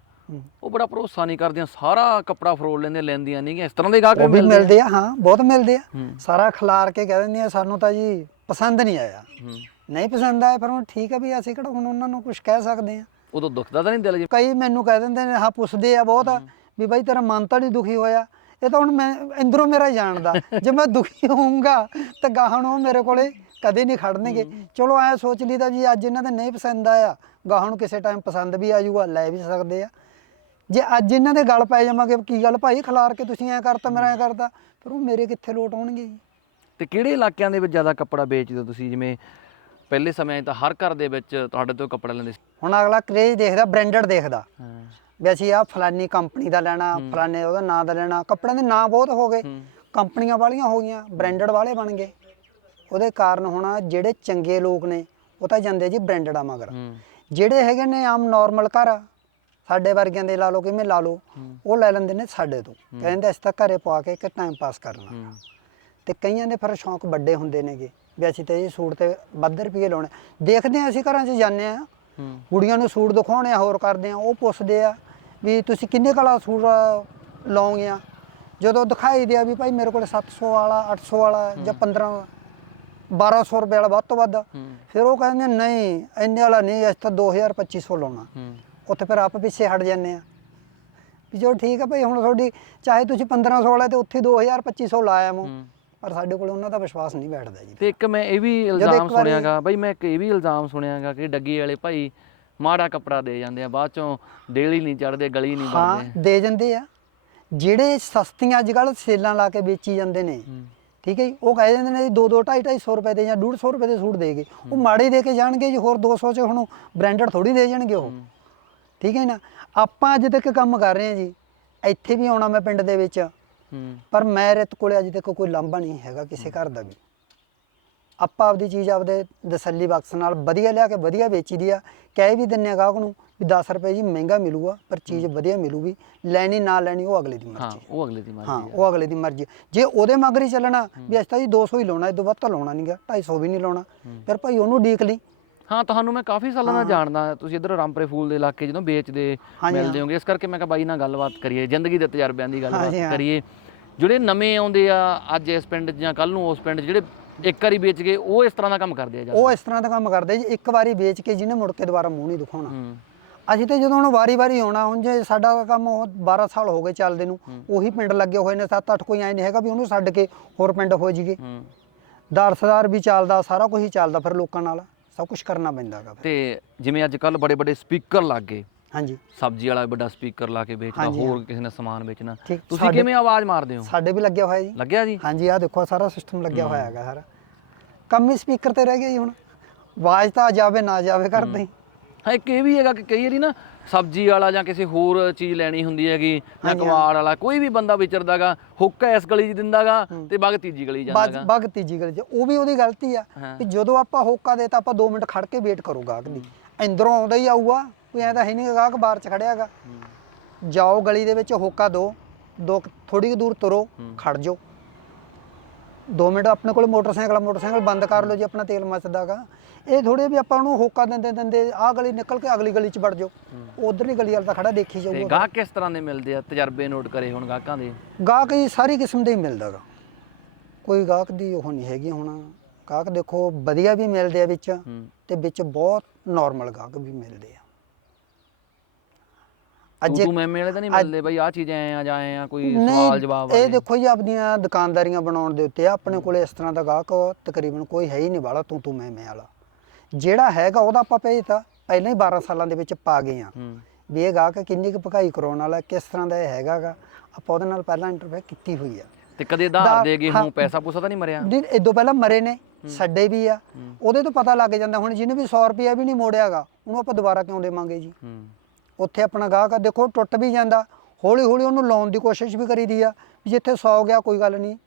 [SPEAKER 2] ਉਹ ਬੜਾ ਭਰੋਸਾ ਨਹੀਂ ਕਰਦੀਆਂ ਸਾਰਾ ਕੱਪੜਾ ਫਰੋਲ ਲੈਂਦੇ ਲੈਂਦੀਆਂ ਨਹੀਂ ਇਸ ਤਰ੍ਹਾਂ ਦੇ ਗਾਹਕ
[SPEAKER 1] ਵੀ
[SPEAKER 2] ਮਿਲਦੇ ਆ?
[SPEAKER 1] ਆ ਹਾਂ ਬਹੁਤ ਮਿਲਦੇ ਆ। ਸਾਰਾ ਖਿਲਾਰ ਕੇ ਕਹਿ ਦਿੰਦੀਆਂ ਸਾਨੂੰ ਤਾਂ ਜੀ ਪਸੰਦ ਨਹੀਂ ਆਇਆ। ਨਹੀਂ ਪਸੰਦ ਆਇਆ ਪਰ ਹੁਣ ਠੀਕ ਹੈ ਵੀ ਅਸੀਂ ਕਿਹੜਾ ਹੁਣ ਉਹਨਾਂ ਨੂੰ ਕੁਝ ਕਹਿ ਸਕਦੇ ਆ।
[SPEAKER 2] ਉਦੋਂ ਦੁਖਦਾ ਤਾਂ ਨਹੀਂ ਦਿਲ ਜੀ
[SPEAKER 1] ਕਈ ਮੈਨੂੰ ਕਹਿ ਦਿੰਦੇ ਨੇ ਹਾਂ ਪੁੱਛਦੇ ਆ ਬਹੁਤ ਵੀ ਬਾਈ ਤੇਰਾ ਮਨ ਤਾਂ ਨਹੀਂ ਦੁਖੀ ਹੋਇਆ? ਇਹ ਤਾਂ ਹੁਣ ਮੈਂ ਅੰਦਰੋਂ ਮੇਰਾ ਜਾਣਦਾ। ਜੇ ਮੈਂ ਦੁਖੀ ਹੋਊਂਗਾ ਤਾਂ ਗਾਹਾਂ ਨੂੰ ਉਹ ਮੇਰੇ ਕੋਲੇ ਕਦੇ ਨਹੀਂ ਖੜਨਗੇ। ਚਲੋ ਐ ਸੋਚ ਲਈਦਾ ਜੀ ਅੱਜ ਇਹਨਾਂ ਦੇ ਨਹੀਂ ਪਸੰਦ ਆਇਆ। ਗਾਹਾਂ ਨੂੰ ਕਿਸੇ ਟਾਈਮ ਪਸੰਦ ਵੀ ਆ ਜਾਊਗਾ ਲੈ ਵੀ ਸਕਦੇ ਆ। ਜੇ ਅੱਜ ਇਹਨਾਂ ਦੇ ਗੱਲ ਪੈ ਜਾਵਾਂਗੇ ਕੀ ਗੱਲ ਭਾਈ ਖਿਲਾਰ ਕੇ ਤੁਸੀਂ ਐ ਕਰਤਾ ਮੇਰਾ ਐ ਕਰਤਾ ਫਿਰ ਉਹ ਮੇਰੇ ਕਿੱਥੇ ਲੋਟ ਆਉਣਗੇ ਜੀ?
[SPEAKER 2] ਤੇ ਕਿਹੜੇ ਇਲਾਕਿਆਂ ਦੇ ਵਿੱਚ ਜ਼ਿਆਦਾ ਕੱਪੜਾ ਵੇਚਦੇ ਹੋ ਤੁਸੀਂ? ਜਿਵੇਂ ਪਹਿਲੇ ਸਮਿਆਂ 'ਚ ਤਾਂ ਹਰ ਘਰ ਦੇ ਵਿੱਚ ਤੁਹਾਡੇ ਤੋਂ ਕੱਪੜਾ ਲੈਂਦੇ ਸੀ।
[SPEAKER 1] ਹੁਣ ਅਗਲਾ ਕਰੇਜ ਦੇਖਦਾ ਬ੍ਰਾਂਡਡ ਦੇਖਦਾ।
[SPEAKER 2] ਹਾਂ।
[SPEAKER 1] ਵੀ ਅਸੀਂ ਆ ਫਲਾਨੀ ਕੰਪਨੀ ਦਾ ਲੈਣਾ ਫਲਾਨੇ ਉਹਦਾ ਨਾਂ ਦਾ ਲੈਣਾ। ਕੱਪੜਿਆਂ ਦੇ ਨਾਂ ਬਹੁਤ ਹੋ ਗਏ। ਕੰਪਨੀਆਂ ਵਾਲੀਆਂ ਹੋ ਗਈਆਂ ਬ੍ਰਾਂਡਡ ਵਾਲੇ ਬਣ ਗਏ। ਉਹਦੇ ਕਾਰਨ ਹੁਣ ਜਿਹੜੇ ਚੰਗੇ ਲੋਕ ਨੇ ਉਹ ਤਾਂ ਜਾਂਦੇ ਜੀ ਬ੍ਰਾਂਡਡਾਂ ਮਗਰ।
[SPEAKER 2] ਹੂੰ।
[SPEAKER 1] ਜਿਹੜੇ ਹੈਗੇ ਨੇ ਆਮ ਨਾਰਮਲ ਘਰ ਸਾਡੇ ਵਰਗਿਆਂ ਦੇ ਲਾ ਲਓ ਕਿਵੇਂ ਲਾ ਲਓ ਉਹ ਲੈ ਲੈਂਦੇ ਨੇ ਸਾਡੇ ਤੋਂ। ਕਹਿੰਦੇ ਅਸੀਂ ਤਾਂ ਘਰੇ ਪਵਾ ਕੇ ਇੱਕ ਟਾਈਮ ਪਾਸ ਕਰਨਾ ਤੇ ਕਈਆਂ ਦੇ ਫਿਰ ਸ਼ੌਂਕ ਵੱਡੇ ਹੁੰਦੇ ਨੇਗੇ ਵੀ ਅਸੀਂ ਤੇ ਇਹ ਸੂਟ ਤੇ ਵੱਧ ਰੁਪਏ ਲਾਉਣੇ। ਦੇਖਦੇ ਆ ਅਸੀਂ ਘਰਾਂ 'ਚ ਜਾਂਦੇ ਆ ਕੁੜੀਆਂ ਨੂੰ ਸੂਟ ਦਿਖਾਉਣੇ ਆ ਹੋਰ ਕਰਦੇ ਆ ਉਹ ਪੁੱਛਦੇ ਆ ਵੀ ਤੁਸੀਂ ਕਿੰਨੇ ਕਲਾ ਸੂਟ ਲਾਉਂਗੇ ਆ? ਜਦੋਂ ਦਿਖਾਈ ਦਿਆ ਵੀ ਭਾਈ ਮੇਰੇ ਕੋਲ 700 ਵਾਲਾ 800 ਵਾਲਾ ਜਾਂ 15 1200 ਰੁਪਏ ਵਾਲਾ ਵੱਧ ਤੋਂ ਵੱਧ। ਫਿਰ ਉਹ ਕਹਿੰਦੇ ਨਹੀਂ ਇੰਨੇ ਵਾਲਾ ਨਹੀਂ ਅਸੀਂ ਤਾਂ 2000 2500 ਲਾਉਣਾ। ਉੱਥੇ ਫਿਰ ਆਪ ਪਿੱਛੇ ਹਟ ਜਾਂਦੇ ਆ। ਵੀ ਜੋ ਠੀਕ ਹੈ ਭਾਈ ਹੁਣ ਤੁਹਾਡੀ ਚਾਹੇ ਤੁਸੀਂ 1500 ਵਾਲਾ ਤੇ ਉੱਥੇ 2000 2500 ਲਾਇਆ ਮੋ ਪਰ ਸਾਡੇ ਕੋਲ ਉਹਨਾਂ ਦਾ ਵਿਸ਼ਵਾਸ ਨਹੀਂ ਬੈਠਦਾ ਜੀ।
[SPEAKER 2] ਤੇ ਇੱਕ ਮੈਂ ਇਹ ਵੀ ਇਲਜ਼ਾਮ ਸੁਣਿਆਗਾ ਬਈ ਮੈਂ ਇੱਕ ਇਹ ਵੀ ਇਲਜ਼ਾਮ ਸੁਣਿਆਗਾ ਕਿ ਡੱਗੀ ਵਾਲੇ ਭਾਈ ਮਾੜਾ ਕੱਪੜਾ ਦੇ ਜਾਂਦੇ ਆ ਬਾਅਦ ਚੋਂ ਡੇਲੀ ਨਹੀਂ ਚੜਦੇ ਗਲੀ ਨਹੀਂ
[SPEAKER 1] ਹਾਂ
[SPEAKER 2] ਬਣਦੇ।
[SPEAKER 1] ਦੇ ਜਾਂਦੇ ਆ। ਜਿਹੜੇ ਸਸਤੀਆਂ ਅੱਜ ਕੱਲ੍ਹ ਸੇਲਾਂ ਲਾ ਕੇ ਵੇਚੀ ਜਾਂਦੇ ਨੇ
[SPEAKER 2] ਹੂੰ।
[SPEAKER 1] ਠੀਕ ਹੈ ਉਹ ਕਹਿ ਦਿੰਦੇ ਨੇ ਜੀ 2 2 2.5 250 ਰੁਪਏ ਦੇ ਜਾਂ 150 ਰੁਪਏ ਦੇ ਸੂਟ ਦੇਗੇ ਉਹ ਮਾੜੇ ਦੇ ਕੇ ਜਾਣਗੇ ਜੀ ਹੋਰ 200 ਚ ਹੁਣ ਬ੍ਰਾਂਡਡ ਥੋੜੀ ਦੇ ਜਾਣਗੇ ਉਹ। ਠੀਕ ਹੈ ਨਾ? ਆਪਾਂ ਅੱਜ ਤੱਕ ਕੰਮ ਕਰ ਰਹੇ ਹਾਂ ਜੀ। ਇੱਥੇ ਵੀ ਆਉਣਾ ਮੈਂ ਪਿੰਡ ਦੇ ਵਿੱਚ।
[SPEAKER 2] ਹੂੰ।
[SPEAKER 1] ਪਰ ਮੇਰੇ ਕੋਲੇ ਅੱਜ ਤੱਕ ਕੋਈ ਲਾਂਭਾ ਨਹੀਂ ਹੈਗਾ ਕਿਸੇ ਘਰ ਦਾ ਵੀ। ਆਪਾਂ ਆਪਦੀ ਚੀਜ਼ ਆਪਦੇ ਤਸੱਲੀ ਬਖਸ਼ ਨਾਲ ਵਧੀਆ ਲਿਆ ਕੇ ਵਧੀਆ ਵੇਚੀ ਦੀ ਆ। ਕਹਿ ਵੀ ਦਿੰਨੇ ਆ ਗਾਹਕ ਨੂੰ ਵੀ 10 ਰੁਪਏ ਜੀ ਮਹਿੰਗਾ ਮਿਲੂਗਾ ਪਰ ਚੀਜ਼ ਵਧੀਆ ਮਿਲੂਗੀ। ਲੈਣੀ ਨਾ ਲੈਣੀ ਉਹ ਅਗਲੇ ਦੀ
[SPEAKER 2] ਹਾਂ
[SPEAKER 1] ਮਰਜ਼ੀ
[SPEAKER 2] ਉਹ ਅਗਲੇ ਦੀ ਮਰਜ਼ੀ
[SPEAKER 1] ਹਾਂ ਉਹ ਅਗਲੇ ਦੀ ਮਰਜ਼ੀ ਜੇ ਉਹਦੇ ਮਗਰ ਹੀ ਚੱਲਣਾ ਵੀ ਅਸੀਂ ਤਾਂ ਜੀ 200 ਹੀ ਲਾਉਣਾ ਇਦੋਂ ਵੱਧ ਤਾਂ ਲਾਉਣਾ ਨਹੀਂਗਾ 250 ਵੀ ਨਹੀਂ ਲਾਉਣਾ। ਫਿਰ ਭਾਈ ਉਹਨੂੰ ਡੀਕ ਲਈ।
[SPEAKER 2] ਹਾਂ ਤੁਹਾਨੂੰ ਮੈਂ ਕਾਫੀ ਸਾਲਾਂ ਦਾ ਜਾਣਦਾ ਤੁਸੀਂ ਇਧਰ ਰਾਮਪੁਰੇ ਫੂਲ ਦੇ ਇਲਾਕੇ ਜਦੋਂ ਵੇਚਦੇ ਮਿਲਦੇ ਹੋਗੇ ਇਸ ਕਰਕੇ ਮੈਂ ਕਿਹਾ ਬਾਈ ਨਾਲ ਗੱਲਬਾਤ ਕਰੀਏ ਜ਼ਿੰਦਗੀ ਦੇ ਤਜਰਬਿਆਂ ਦੀ ਗੱਲਬਾਤ
[SPEAKER 1] ਹਾਂ।
[SPEAKER 2] ਕਰੀਏ। ਜਿਹੜੇ ਨਵੇਂ ਆਉਂਦੇ ਆ ਅੱਜ ਇਸ ਪਿੰਡ ਜਾਂ ਕੱਲ ਨੂੰ ਉਸ ਪਿੰਡ ਜਿਹੜੇ ਇੱਕ ਵਾਰੀ ਵੇਚ ਗਏ ਉਹ ਇਸ ਤਰ੍ਹਾਂ ਦਾ ਕੰਮ ਕਰਦੇ ਆ ਜਾਂ
[SPEAKER 1] ਉਹ ਇਸ ਤਰ੍ਹਾਂ ਦਾ ਕੰਮ ਕਰਦੇ ਜੀ ਇੱਕ ਵਾਰੀ ਵੇਚ ਕੇ ਜਿਹਨੇ ਮੁੜ ਕੇ ਦੁਬਾਰਾ ਮੂੰਹ ਨਹੀਂ ਦਿਖਾਉਣਾ।
[SPEAKER 2] ਹੂੰ।
[SPEAKER 1] ਅਸੀਂ ਤੇ ਜਦੋਂ ਹੁਣ ਵਾਰੀ-ਵਾਰੀ ਆਉਣਾ ਹੁਣ ਜੇ ਸਾਡਾ ਕੰਮ ਉਹ 12 ਸਾਲ ਹੋ ਗਏ ਚੱਲਦੇ ਨੂੰ ਉਹੀ ਪਿੰਡ ਲੱਗੇ ਹੋਏ ਨੇ 7-8 ਕੋਈ ਐ ਨਹੀਂ ਹੈਗਾ ਵੀ ਉਹਨੂੰ ਛੱਡ ਕੇ ਹੋਰ ਪਿੰਡ ਹੋ ਜੀਗੇ
[SPEAKER 2] ਹੂੰ।
[SPEAKER 1] ਦਾਰਸਦਾਰ ਵੀ ਚੱਲਦਾ ਸਾਰਾ ਕੁਝ ਹੀ ਚੱਲਦਾ ਫਿਰ ਲੋਕਾਂ ਨਾਲ ਸਭ ਕੁਝ ਕਰਨਾ ਪੈਂਦਾ
[SPEAKER 2] ਤੇ ਜਿਵੇਂ ਅੱਜ ਕੱਲ ਬੜੇ ਬੜੇ ਸਪੀਕਰ ਲੱਗ ਗਏ।
[SPEAKER 1] ਹਾਂਜੀ।
[SPEAKER 2] ਸਬਜ਼ੀ ਵਾਲਾ ਵੱਡਾ ਸਪੀਕਰ ਲਾ ਕੇ ਵੇਚਦਾ
[SPEAKER 1] ਹਾਂਜੀ,
[SPEAKER 2] ਹੋਰ ਕਿਸੇ ਨੇ ਸਮਾਨ ਵੇਚਣਾ।
[SPEAKER 1] ਠੀਕ,
[SPEAKER 2] ਤੁਸੀਂ
[SPEAKER 1] ਸਾਡੇ-
[SPEAKER 2] ਕਿਵੇਂ ਆਵਾਜ਼ ਮਾਰਦੇ ਹੋ?
[SPEAKER 1] ਸਾਡੇ ਵੀ ਲੱਗਿਆ ਹੋਇਆ ਜੀ।
[SPEAKER 2] ਲੱਗਿਆ ਜੀ?
[SPEAKER 1] ਹਾਂਜੀ ਆਹ ਦੇਖੋ ਆਹ ਸਾਰਾ ਸਿਸਟਮ ਲੱਗਿਆ ਹੋਇਆ ਹੈਗਾ ਸਾਰਾ। ਕੰਮ ਹੀ ਸਪੀਕਰ ਤੇ ਰਹਿ ਗਿਆ ਜੀ ਹੁਣ। ਆਵਾਜ਼ ਤਾਂ ਜਾਵੇ ਨਾ ਜਾਵੇ ਕਰਦੇ ਹੀ।
[SPEAKER 2] ਹਾਂ ਇੱਕ ਇਹ ਵੀ ਹੈਗਾ ਕਿ ਕਈ ਵਾਰੀ ਨਾ ਸਬਜ਼ੀ ਵਾਲਾ ਜਾਂ ਕਿਸੇ ਹੋਰ ਚੀਜ਼ ਲੈਣੀ ਹੁੰਦੀ ਹੈਗੀ ਜਾਂ
[SPEAKER 1] ਹਾਂਜੀ,
[SPEAKER 2] ਕਵਾੜ ਵਾਲਾ ਕੋਈ ਵੀ ਬੰਦਾ ਵਿਚਰਦਾਗਾ ਹੁੱਕਾ ਇਸ ਗਲੀ 'ਚ ਦਿੰਦਾਗਾ ਤੇ ਬਗ ਤੀਜੀ ਗਲੀ
[SPEAKER 1] ਬਗ
[SPEAKER 2] ਜਾਂਦਾਗਾ।
[SPEAKER 1] ਬਗ ਤੀਜੀ ਗਲੀ 'ਚ। ਉਹ ਵੀ ਉਹਦੀ ਗਲਤੀ ਆ
[SPEAKER 2] ਹਾਂ।
[SPEAKER 1] ਵੀ ਜਦੋਂ ਆਪਾਂ ਹੋਕਾ ਦੇ ਤਾਂ ਆਪਾਂ 2 ਮਿੰਟ ਖੜ ਕੇ ਵੇਟ ਕਰੋ ਗਾਹਕ ਇੰਦਰੋਂ ਆਉਂਦਾ ਹੀ ਆਊਗਾ ਕੋਈ ਐ ਤਾਂ ਹੈ ਨਹੀਂ ਗਾਹਕ ਬਾਹਰ 'ਚ ਖੜਿਆਗਾ ਜਾਓ ਗਲੀ ਦੇ ਵਿੱਚ ਹੋਕਾ ਦੋ ਦੋ ਥੋੜੀ ਦੂਰ ਤੁਰੋ ਖੜ ਜਾਓ। 2 ਮਿੰਟ ਆਪਣੇ ਕੋਲ ਮੋਟਰਸਾਈਕਲ ਮੋਟਰਸਾਈਕਲ ਬੰਦ ਕਰ ਲਓ ਜੀ ਆਪਣਾ ਤੇਲ ਮੱਚਦਾਗਾ ਇਹ ਥੋੜੇ ਵੀ ਆਪਾਂ ਉਹਨੂੰ ਹੋਕਾ ਦਿੰਦੇ ਦਿੰਦੇ ਆਹ ਗਲੀ ਨਿਕਲ ਕੇ ਅਗਲੀ ਗਲੀ 'ਚ ਵੜ ਜਾਓ। ਉਧਰਲੀ ਗਲੀ ਵਾਲਾ ਤਾਂ ਖੜਾ ਦੇਖੀ
[SPEAKER 2] ਤੇ
[SPEAKER 1] ਜਾਊਗਾ
[SPEAKER 2] ਗਾਹਕ ਕਿਸ ਤਰ੍ਹਾਂ ਦੇ ਮਿਲਦੇ ਆ? ਤਜਰਬੇ ਨੋਟ ਕਰੇ ਹੁਣ ਗਾਹਕਾਂ ਦੇ।
[SPEAKER 1] ਗਾਹਕ ਜੀ ਸਾਰੀ ਕਿਸਮ ਦੇ ਹੀ ਮਿਲਦਾਗਾ ਕੋਈ ਗਾਹਕ ਦੀ ਉਹ ਨਹੀਂ ਹੈਗੀ ਹੁਣ। ਗਾਹਕ ਦੇਖੋ ਵਧੀਆ ਵੀ ਮਿਲਦੇ ਆ ਵਿੱਚ ਤੇ ਵਿੱਚ ਬਹੁਤ ਨਾਰਮਲ ਗਾਹਕ ਵੀ ਮਿਲਦੇ ਆ। ਅੱਜ
[SPEAKER 2] ਤੂੰ ਮੈਮੇ ਵਾਲੇ ਤਾਂ ਨਹੀਂ ਮਿਲਦੇ ਬਈ ਆਹ ਚੀਜ਼ਾਂ ਐ ਆ ਜਾਂ ਐ ਆ ਕੋਈ ਸਵਾਲ ਜਵਾਬ
[SPEAKER 1] ਇਹ ਦੇਖੋ ਜੀ ਆਪਣੀਆਂ ਦੁਕਾਨਦਾਰੀਆਂ ਬਣਾਉਣ ਦੇ ਉੱਤੇ ਆ, ਆਪਣੇ ਕੋਲੇ ਇਸ ਤਰ੍ਹਾਂ ਦਾ ਗਾਹਕ ਤਕਰੀਬਨ ਕੋਈ ਹੈ ਹੀ ਨਹੀਂ ਵਾਲਾ ਤੂੰ ਤੂੰ ਮੈਂ ਮੈਂ ਵਾਲਾ। ਜਿਹੜਾ ਹੈਗਾ ਉਹਦਾ ਆਪਾਂ ਭੇਜਤਾ ਪਹਿਲਾਂ ਹੀ 12 ਸਾਲਾਂ ਦੇ ਵਿੱਚ ਪਾ ਗਏ ਆ। ਵੀ ਇਹ ਗਾਹਕ ਕਿੰਨੀ ਕੁ ਭਕਾਈ ਕਰਾਉਣ ਵਾਲਾ ਕਿਸ ਤਰ੍ਹਾਂ ਦਾ ਇਹ ਹੈਗਾਗਾ ਆਪਾਂ ਉਹਦੇ ਨਾਲ ਪਹਿਲਾਂ ਇੰਟਰਵਿਊ ਕੀਤੀ ਹੋਈ ਆ।
[SPEAKER 2] ਤੇ ਕਦੇ ਧਾਰ
[SPEAKER 1] ਦਾ-
[SPEAKER 2] ਗਏ
[SPEAKER 1] ਹਾਂ।
[SPEAKER 2] ਪੈਸਾ ਪੂਸਾ ਤਾਂ ਨਹੀਂ ਮਰਿਆ?
[SPEAKER 1] ਨਹੀਂ ਇਦੋਂ ਪਹਿਲਾਂ ਮਰੇ ਨੇ ਛੱਡੇ ਵੀ ਆ। ਉਹਦੇ ਤੋਂ ਪਤਾ ਲੱਗ ਜਾਂਦਾ ਹੁਣ ਜਿਹਨੇ ਵੀ 100 ਰੁਪਿਆ ਵੀ ਨਹੀਂ ਮੋੜਿਆਗਾ ਉਹਨੂੰ ਆਪਾਂ ਦੁਬਾਰਾ ਕਿਉਂ ਦੇਵਾਂਗੇ ਜੀ? ਉੱਥੇ ਆਪਣਾ ਗਾਹਕ ਦੇਖੋ ਟੁੱਟ ਵੀ ਜਾਂਦਾ। ਹੌਲੀ ਹੌਲੀ ਉਹਨੂੰ ਲਾਉਣ ਦੀ ਕੋਸ਼ਿਸ਼ ਵੀ ਕਰੀਦੀ ਆ ਜਿੱਥੇ 100 ਗਿਆ ਕੋਈ ਗੱਲ ਨਹੀਂ।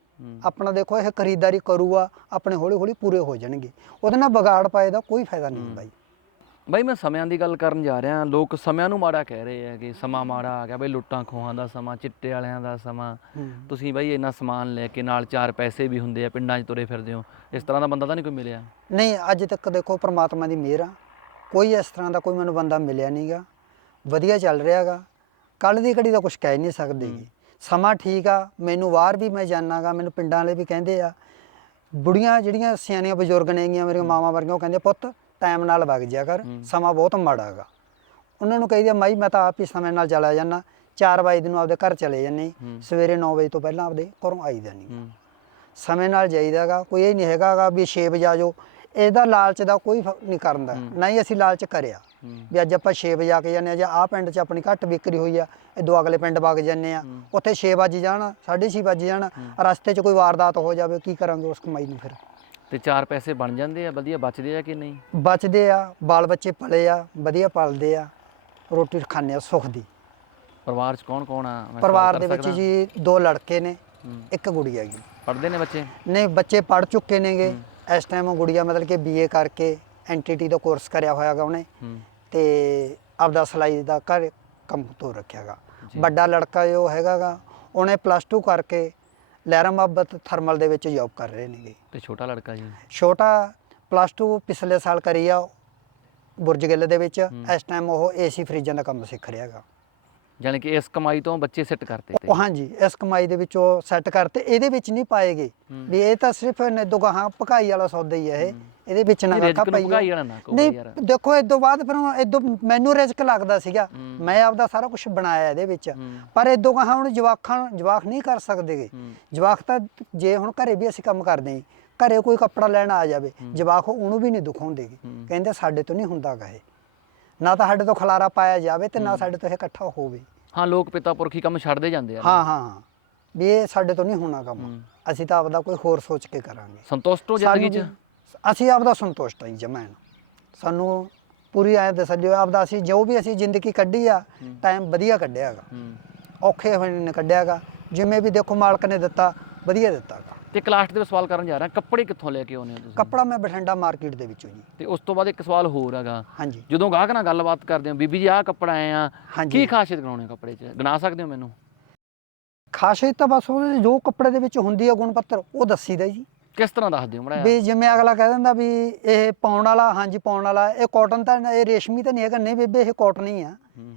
[SPEAKER 1] ਆਪਣਾ ਦੇਖੋ ਇਹ ਖਰੀਦਦਾਰੀ ਕਰੂਗਾ ਆਪਣੇ ਹੌਲੀ ਹੌਲੀ ਪੂਰੇ ਹੋ ਜਾਣਗੇ। ਉਹਦੇ ਨਾਲ ਵਿਗਾੜ ਪਾਏ ਦਾ ਕੋਈ ਫਾਇਦਾ ਨਹੀਂ ਹੁੰਦਾ ਜੀ।
[SPEAKER 2] ਬਾਈ ਮੈਂ ਸਮਿਆਂ ਦੀ ਗੱਲ ਕਰਨ ਜਾ ਰਿਹਾ ਲੋਕ ਸਮਿਆਂ ਨੂੰ ਮਾੜਾ ਕਹਿ ਰਹੇ ਆ ਕਿ ਸਮਾਂ ਮਾੜਾ ਆ ਗਿਆ ਬਈ ਲੁੱਟਾਂ ਖੋਹਾਂ ਦਾ ਸਮਾਂ ਚਿੱਟੇ ਵਾਲਿਆਂ ਦਾ ਸਮਾਂ। ਤੁਸੀਂ ਬਾਈ ਇੰਨਾ ਸਮਾਨ ਲੈ ਕੇ ਨਾਲ ਚਾਰ ਪੈਸੇ ਵੀ ਹੁੰਦੇ ਆ ਪਿੰਡਾਂ 'ਚ ਤੁਰੇ ਫਿਰਦੇ ਹੋ ਇਸ ਤਰ੍ਹਾਂ ਦਾ ਬੰਦਾ ਤਾਂ ਨਹੀਂ ਕੋਈ ਮਿਲਿਆ?
[SPEAKER 1] ਨਹੀਂ ਅੱਜ ਤੱਕ ਦੇਖੋ ਪ੍ਰਮਾਤਮਾ ਦੀ ਮਿਹਰ ਆ। ਕੋਈ ਇਸ ਤਰ੍ਹਾਂ ਦਾ ਕੋਈ ਮੈਨੂੰ ਬੰਦਾ ਮਿਲਿਆ ਨਹੀਂਗਾ ਵਧੀਆ ਚੱਲ ਰਿਹਾਗਾ ਕੱਲ ਦੀ ਘੜੀ ਦਾ ਕੁਝ ਕਹਿ ਨਹੀਂ ਸਕਦੇ ਗੇ। ਸਮਾਂ ਠੀਕ ਆ ਮੈਨੂੰ ਬਾਹਰ ਵੀ ਮੈਂ ਜਾਣਾਗਾ ਮੈਨੂੰ ਪਿੰਡਾਂ ਵਾਲੇ ਵੀ ਕਹਿੰਦੇ ਆ। ਬੁੜੀਆਂ ਜਿਹੜੀਆਂ ਸਿਆਣੀਆਂ ਬਜ਼ੁਰਗ ਨੇਗੀਆਂ ਮੇਰੀਆਂ ਮਾਵਾਂ ਵਰਗੀਆਂ ਉਹ ਕਹਿੰਦੇ ਪੁੱਤ ਟਾਈਮ ਨਾਲ ਵਗ ਜਿਆ ਕਰ ਸਮਾਂ ਬਹੁਤ ਮਾੜਾ ਹੈਗਾ। ਉਹਨਾਂ ਨੂੰ ਕਹੀਦਾ ਮਾਈ ਮੈਂ ਤਾਂ ਆਪ ਹੀ ਸਮੇਂ ਨਾਲ ਚਲਾ ਜਾਂਦਾ। 4 ਵਜੇ ਨੂੰ ਆਪਦੇ ਘਰ ਚਲੇ ਜਾਂਦੇ ਸਵੇਰੇ 9 ਵਜੇ ਤੋਂ ਪਹਿਲਾਂ ਆਪਦੇ ਘਰੋਂ ਆਈਦਾ ਨਹੀਂ ਸਮੇਂ ਨਾਲ ਜਾਈਦਾਗਾ ਕੋਈ ਇਹ ਨਹੀਂ ਹੈਗਾਗਾ ਵੀ 6 ਵਜੇ ਆ ਜਾਓ। ਇਹਦਾ ਲਾਲਚ ਦਾ ਕੋਈ ਨਹੀਂ ਕਰਨ ਦਾ। ਨਾ ਹੀ ਅਸੀਂ ਲਾਲਚ ਕਰਿਆ। ਵੀ ਅੱਜ ਆਪਾਂ 6 ਵਜੇ ਆ ਕੇ ਜਾਂਦੇ ਆ ਜਾਂ ਆਹ ਪਿੰਡ 'ਚ ਆਪਣੀ ਘੱਟ ਵਿਕਰੀ ਹੋਈ ਆ। ਇਹ ਦੋ ਅਗਲੇ ਪਿੰਡ ਵਗ ਜਾਂਦੇ ਆ ਉੱਥੇ 6 ਵਜੇ ਜਾਣਾ 6:30 ਵਜੇ ਜਾਣਾ। ਰਸਤੇ 'ਚ ਕੋਈ ਵਾਰਦਾਤ ਹੋ ਜਾਵੇ ਕੀ ਕਰਾਂਗੇ ਉਸ ਕਮਾਈ ਨੂੰ ਫਿਰ?
[SPEAKER 2] ਤੇ ਚਾਰ ਪੈਸੇ ਬਣ ਜਾਂਦੇ ਆ ਵਧੀਆ ਬਚਦੇ ਆ ਕਿ ਨਹੀਂ?
[SPEAKER 1] ਬਚਦੇ ਆ ਬਾਲ ਬੱਚੇ ਪਲੇ ਆ ਵਧੀਆ ਪਲਦੇ ਆ ਰੋਟੀ ਖਾਂਦੇ ਆ ਸੁੱਖ ਦੀ।
[SPEAKER 2] ਪਰਿਵਾਰ 'ਚ ਕੌਣ ਕੌਣ ਆ? ਮੈਂ
[SPEAKER 1] ਪਰਿਵਾਰ ਦੇ ਵਿੱਚ? ਜੀ ਦੋ ਲੜਕੇ ਨੇ। ਇੱਕ ਗੁੜੀ ਹੈਗੀ।
[SPEAKER 2] ਪੜ੍ਹਦੇ ਨੇ ਬੱਚੇ?
[SPEAKER 1] ਨਹੀਂ ਬੱਚੇ ਪੜ ਚੁੱਕੇ ਨੇਗੇ। ਇਸ ਟਾਈਮ ਉਹ ਗੁੜੀਆ ਮਤਲਬ ਕਿ ਬੀਏ ਕਰਕੇ ਐਨਟੀਟੀ ਦਾ ਕੋਰਸ ਕਰਿਆ ਹੋਇਆਗਾ ਉਹਨੇ। ਤੇ ਆਪਦਾ ਸਿਲਾਈ ਦਾ ਘਰ ਕੰਮ ਤੋਂ ਰੱਖਿਆਗਾ। ਵੱਡਾ ਲੜਕਾ ਜੋ ਹੈਗਾਗਾ ਉਹਨੇ ਪਲੱਸ 2 ਕਰਕੇ ਲਹਿਰਾ ਮੁਹੱਬਤ ਥਰਮਲ ਦੇ ਵਿੱਚ ਜੌਬ ਕਰ ਰਹੇ ਨੇਗੇ।
[SPEAKER 2] ਤੇ ਛੋਟਾ ਲੜਕਾ ਜੀ?
[SPEAKER 1] ਛੋਟਾ ਪਲੱਸ 2 ਪਿਛਲੇ ਸਾਲ ਕਰੀ ਆ ਬੁਰਜ ਗਿੱਲ ਦੇ ਵਿੱਚ। ਇਸ ਟਾਈਮ ਉਹ ਏਸੀ ਫਰਿੱਜਾਂ ਦਾ ਕੰਮ ਸਿੱਖ ਰਿਹਾਗਾ
[SPEAKER 2] ਯਾਨੀ ਕਿ ਇਸ ਕਮਾਈ ਤੋਂ ਬੱਚੇ ਸੈੱਟ ਕਰਤੇ ਤੇ।
[SPEAKER 1] ਉਹ ਹਾਂਜੀ ਇਸ ਕਮਾਈ ਦੇ ਵਿੱਚੋਂ ਸੈੱਟ ਕਰਤੇ ਇਹਦੇ ਵਿੱਚ ਨਹੀਂ ਪਾਏਗੇ। ਵੀ ਇਹ ਤਾਂ ਸਿਰਫ ਦੁਗਾਹਾਂ ਭਕਾਈ ਵਾਲਾ ਸੌਦਾ ਹੀ ਹੈ ਇਹ। ਇਹਦੇ ਵਿੱਚ ਨਾ ਰੱਖਾ ਪਾਈ ਨਹੀਂ ਦੇਖੋ ਇਸ ਤੋਂ ਬਾਅਦ ਫਿਰ ਇਦੋਂ ਮੈਨੂੰ ਰਿਜ਼ਕ ਲੱਗਦਾ ਸੀਗਾ। ਮੈਂ ਆਪਦਾ ਸਾਰਾ ਕੁਝ ਬਣਾਇਆ ਇਹਦੇ ਵਿੱਚ। ਪਰ ਇਦੋਂ ਕਹਾ ਹੁਣ ਜਵਾਖਾਂ ਜਵਾਖ ਨਹੀਂ ਕਰ ਸਕਦੇਗੇ। ਜਵਾਖ ਤਾਂ ਜੇ ਹੁਣ ਘਰੇ ਵੀ ਅਸੀਂ ਕੰਮ ਕਰਦੇ ਹਾਂ ਘਰੇ ਕੋਈ ਕੱਪੜਾ ਲੈਣ ਆ ਜਾਵੇ ਜਵਾਖ ਉਹਨੂੰ ਵੀ ਨਹੀਂ ਦੁਖਾਉਂਦੇਗੇ। ਕਹਿੰਦੇ ਸਾਡੇ ਤੋਂ ਨਹੀਂ ਹੁੰਦਾ ਗਾ ਇਹ। ਨਾ ਤਾਂ ਸਾਡੇ ਤੋਂ ਖਲਾਰਾ ਪਾਇਆ ਜਾਵੇ ਤੇ ਨਾ ਸਾਡੇ ਤੋਂ ਇਹ ਇਕੱਠਾ ਹੋਵੇ।
[SPEAKER 2] ਹਾਂ ਲੋਕ ਪਿਤਾ ਪੁਰਖੀ ਕੰਮ ਛੱਡਦੇ ਜਾਂਦੇ ਆ
[SPEAKER 1] ਹਾਂ ਹਾਂ ਹਾਂ। ਵੀ ਇਹ ਸਾਡੇ ਤੋਂ ਨਹੀਂ ਹੋਣਾ ਕੰਮ। ਅਸੀਂ ਤਾਂ ਆਪਦਾ ਕੋਈ ਹੋਰ ਸੋਚ ਕੇ ਕਰਾਂਗੇ।
[SPEAKER 2] ਸੰਤੁਸ਼ਟ ਹੋ ਜ਼ਿੰਦਗੀ 'ਚ?
[SPEAKER 1] ਸਾਨੂੰ ਵੀ- ਅਸੀਂ ਆਪਦਾ ਸੰਤੁਸ਼ਟ ਹਾਂ ਜਮੈਨ ਸਾਨੂੰ ਪੂਰੀ ਆਇਤ ਦੱਸਿਓ ਆਪਦਾ ਅਸੀਂ ਜੋ ਵੀ ਅਸੀਂ ਜ਼ਿੰਦਗੀ ਕੱਢੀ ਆ ਟਾਈਮ ਵਧੀਆ ਕੱਢਿਆਗਾ
[SPEAKER 2] ਹੂੰ।
[SPEAKER 1] ਔਖੇ ਹੋਏ ਨੇ ਕੱਢਿਆਗਾ ਜਿਵੇਂ ਵੀ ਦੇਖੋ ਮਾਲਕ ਨੇ ਦਿੱਤਾ ਵਧੀਆ ਦਿੱਤਾਗਾ
[SPEAKER 2] ਤੇ ਕਲਾਸ ਦੇ ਸਵਾਲ ਕਰਨ ਜਾ ਰਿਹਾ ਕੱਪੜੇ ਕਿੱਥੋਂ ਲੈ ਕੇ ਆਉਨੇ ਹੋ ਤੁਸੀਂ?
[SPEAKER 1] ਕੱਪੜਾ ਮੈਂ ਬਠਿੰਡਾ ਮਾਰਕੀਟ ਦੇ ਵਿੱਚੋਂ ਜੀ।
[SPEAKER 2] ਤੇ ਉਸ ਤੋਂ ਬਾਅਦ ਇੱਕ ਸਵਾਲ ਹੋਰ ਹੈਗਾ।
[SPEAKER 1] ਹਾਂਜੀ।
[SPEAKER 2] ਜਦੋਂ ਗਾਹਕ ਨਾਲ ਗੱਲਬਾਤ ਕਰਦੇ ਹੋ ਬੀਬੀ ਜੀ ਆਹ ਕੱਪੜਾ ਆਏ ਆ। ਕੀ ਖਾਸੀਅਤ ਕਰਾਉਣੇ ਕੱਪੜੇ 'ਚ? ਗਣਾ ਸਕਦੇ ਹੋ ਮੈਨੂੰ?
[SPEAKER 1] ਖਾਸੀਅਤ ਤਾਂ ਬਸ ਉਹਦੇ ਜੋ ਕੱਪੜੇ ਦੇ ਵਿੱਚ ਹੁੰਦੀ ਆ ਗੁਣ ਪੱਤਰ ਉਹ ਦੱਸੀਦਾ ਜੀ।
[SPEAKER 2] ਕਿਸ ਤਰ੍ਹਾਂ ਦੱਸ ਦਿਓ ਮੜਾ
[SPEAKER 1] ਵੀ ਜਿਵੇਂ ਅਗਲਾ ਕਹਿ ਦਿੰਦਾ ਵੀ ਇਹ ਪਾਉਣ ਵਾਲਾ ਹਾਂਜੀ ਪਾਉਣ ਵਾਲਾ ਇਹ ਕਾਟਨ ਤਾਂ ਇਹ ਰੇਸ਼ਮੀ ਤਾਂ ਨਹੀਂ ਹੈਗਾ ਨਹੀਂ ਬੇਬੇ ਇਹ ਕਾਟਨ ਹੀ ਆ।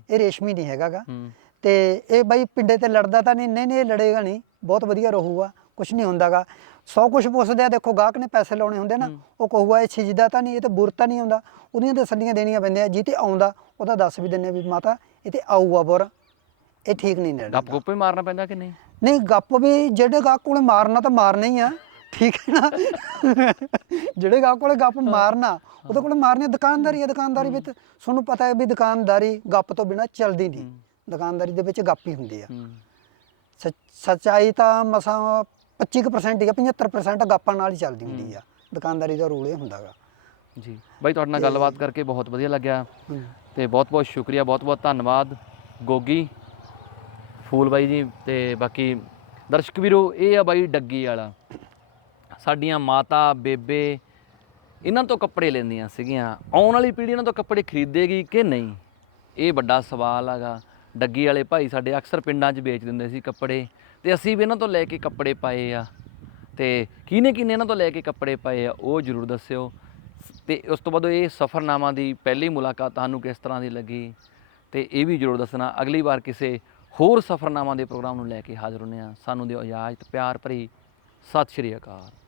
[SPEAKER 1] ਇਹ ਰੇਸ਼ਮੀ ਨਹੀਂ ਹੈਗਾਗਾ।
[SPEAKER 2] ਹੂੰ।
[SPEAKER 1] ਤੇ ਇਹ ਬਾਈ ਪਿੰਡੇ ਤੇ ਲੜਦਾ ਤਾਂ ਨਹੀਂ ਨਹੀਂ ਨਹੀਂ ਇਹ ਲੜੇਗਾ ਨਹੀਂ ਬਹੁਤ ਵਧੀਆ ਰਹੂਗਾ। ਕੁਝ ਨਹੀਂ ਹੁੰਦਾਗਾ। ਸੌ ਕੁਝ ਪੁੱਛਦੇ ਆ ਦੇਖੋ ਗਾਹਕ ਨੇ ਪੈਸੇ ਲਾਉਣੇ ਹੁੰਦੇ ਨਾ ਉਹ ਕਹੂਗਾ ਇਹ ਛਿਜਦਾ ਤਾਂ ਨਹੀਂ ਇਹ ਤੇ ਬੁਰਤਾ ਨਹੀਂ ਆਉਂਦਾ। ਉਹਦੀਆਂ ਤਸੱਲੀਆਂ ਦੇਣੀਆਂ ਪੈਂਦੀਆਂ ਜੀ ਤੇ ਆਉਂਦਾ ਉਹਦਾ ਦੱਸ ਵੀ ਆ ਵੀ ਮਾਤਾ ਇਹ ਤੇ ਆਊਗਾ ਬੁਰ। ਇਹ ਠੀਕ ਨਹੀਂ ਲੜਦਾ
[SPEAKER 2] ਗੱਪ ਗੋਪੇ ਮਾਰਨਾ ਪੈਂਦਾ ਕਿ ਨਹੀਂ?
[SPEAKER 1] ਨਹੀਂ ਗੱਪ ਵੀ ਜਿਹੜੇ ਗਾਹਕ ਕੋਲੇ ਮਾਰਨਾ ਤਾਂ ਮਾਰਨਾ ਹੀ ਆ। ਠੀਕ ਹੈ ਨਾ? ਜਿਹੜੇ ਗਾਹਕ ਕੋਲੇ ਗੱਪ ਮਾਰਨਾ ਉਹਦੇ ਕੋਲੇ ਮਾਰਨੀ। ਦੁਕਾਨਦਾਰੀ ਹੈ ਦੁਕਾਨਦਾਰੀ ਵਿੱਚ ਤੁਹਾਨੂੰ ਪਤਾ ਹੈ ਵੀ ਦੁਕਾਨਦਾਰੀ ਗੱਪ ਤੋਂ ਬਿਨਾ ਚੱਲਦੀ ਨਹੀਂ। ਦੁਕਾਨਦਾਰੀ ਦੇ ਵਿੱਚ ਗੱਪ ਹੀ ਹੁੰਦੀ ਆ। ਸੱਚਾਈ ਤਾਂ ਮਸਾਂ 25% ਹੀ ਆ 75% ਗੱਪਾਂ ਨਾਲ ਹੀ ਚੱਲਦੀ ਹੁੰਦੀ ਆ। ਦੁਕਾਨਦਾਰੀ ਦਾ ਰੂਲ ਇਹ ਹੁੰਦਾਗਾ
[SPEAKER 2] ਜੀ। ਬਾਈ ਤੁਹਾਡੇ ਨਾਲ ਗੱਲਬਾਤ ਕਰਕੇ ਬਹੁਤ ਵਧੀਆ ਲੱਗਿਆ। ਤੇ ਬਹੁਤ ਬਹੁਤ ਸ਼ੁਕਰੀਆ ਬਹੁਤ ਬਹੁਤ ਧੰਨਵਾਦ। ਗੋਗੀ ਫੂਲ ਬਾਈ ਜੀ ਤੇ ਬਾਕੀ ਦਰਸ਼ਕ ਵੀਰੋ ਇਹ ਆ ਬਾਈ ਡੱਗੀ ਵਾਲਾ। ਸਾਡੀਆਂ ਮਾਤਾ ਬੇਬੇ ਇਹਨਾਂ ਤੋਂ ਕੱਪੜੇ ਲੈਂਦੀਆਂ ਸੀਗੀਆਂ। ਆਉਣ ਵਾਲੀ ਪੀੜ੍ਹੀ ਇਹਨਾਂ ਤੋਂ ਕੱਪੜੇ ਖਰੀਦੇਗੀ ਕਿ ਨਹੀਂ? ਇਹ ਵੱਡਾ ਸਵਾਲ ਹੈਗਾ ਡੱਗੀ ਵਾਲੇ ਭਾਈ ਸਾਡੇ ਅਕਸਰ ਪਿੰਡਾਂ 'ਚ ਵੇਚ ਦਿੰਦੇ ਸੀ ਕੱਪੜੇ। ਤੇ ਅਸੀਂ ਵੀ ਇਹਨਾਂ ਤੋਂ ਲੈ ਕੇ ਕੱਪੜੇ ਪਾਏ ਆ। ਤੇ ਕਿਹਨੇ ਕਿਹਨੇ ਇਹਨਾਂ ਤੋਂ ਲੈ ਕੇ ਕੱਪੜੇ ਪਾਏ ਆ, ਉਹ ਜਰੂਰ ਦੱਸਿਓ। ਤੇ ਉਸ ਤੋਂ ਬਾਅਦ ਇਹ ਸਫ਼ਰਨਾਮਾ ਦੀ ਪਹਿਲੀ ਮੁਲਾਕਾਤ ਤੁਹਾਨੂੰ ਕਿਸ ਤਰ੍ਹਾਂ ਦੀ ਲੱਗੀ? ਤੇ ਇਹ ਵੀ ਜਰੂਰ ਦੱਸਣਾ। ਅਗਲੀ ਵਾਰ ਕਿਸੇ ਹੋਰ ਸਫ਼ਰਨਾਮਾ ਦੇ ਪ੍ਰੋਗਰਾਮ ਨੂੰ ਲੈ ਕੇ ਹਾਜ਼ਰ ਹੁੰਦੇ ਆ ਸਾਨੂੰ ਦਿਓ ਇਜਾਜ਼ਤ, ਪਿਆਰ ਭਰੀ ਸਤਿ ਸ਼੍ਰੀ ਅਕਾਲ।